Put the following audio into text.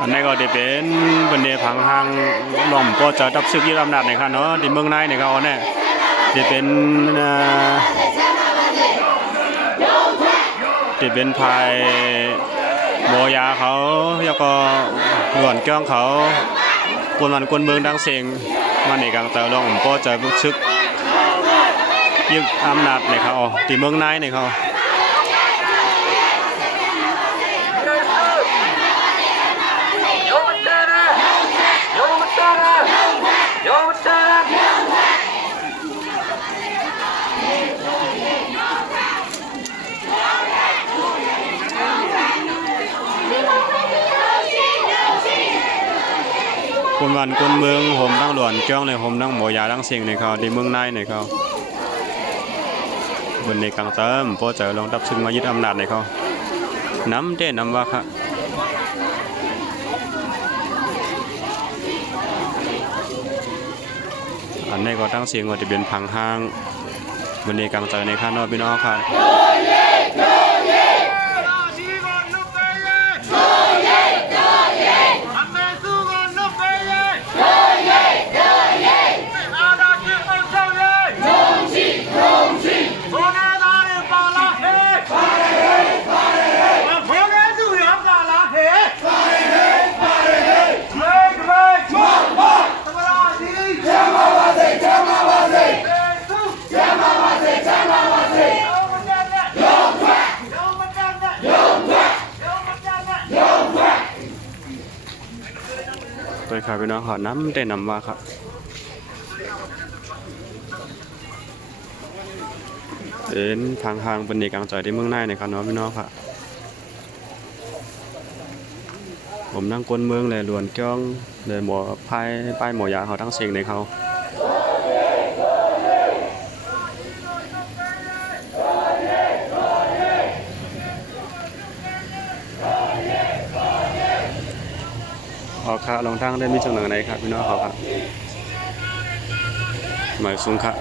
อันนี้ก็จะเป็นบรรเดผังทางหล่อมก็จะดับซึกยึดอำนาจในค่ะเนาะที่เมืองในเนี่ยเขาเนี่ยจะเป็นภายโมยาเขาแล้วก็หลวนเกี้ยงเขากวนมันกวนเมืองดังเสียงมาในกลางแต่หล่อมก็จะบุกซึกยึดอำนาจในเขาที่เมืองในเนี่ยเขาคนวันคนเมืองผมตั้งหลวนเกี้ยงเลยผมตั้งหมอยาตั้งเสียงในเขาที่เมืองในในเขาบนในกลางเติมพอเจอลองดับซึ่งมายึดอำนาจในเขาน้ำเด่นน้ำว่าค่ะอันนี้ก็ตั้งเสียงว่าจะเป็นพังห้างบนในกลางเติมในข้างนอกพี่น้องค่ะไปค่ะพี่น้องขอน้ำได้นำว่าครับเป็นทางเป็นเอกกลางใจที่เมืองในนะครับน้องพี่น้องค่ะผมนั่งกวนเมืองเลยล้วนจ้องเลยหมอพายป้ายหมอยาเขาตั้งเสียงในเขาออกค่ะลงทางได้มีจังหวะไหนครับพี่น้องเขาครับหมายสูงค่ะ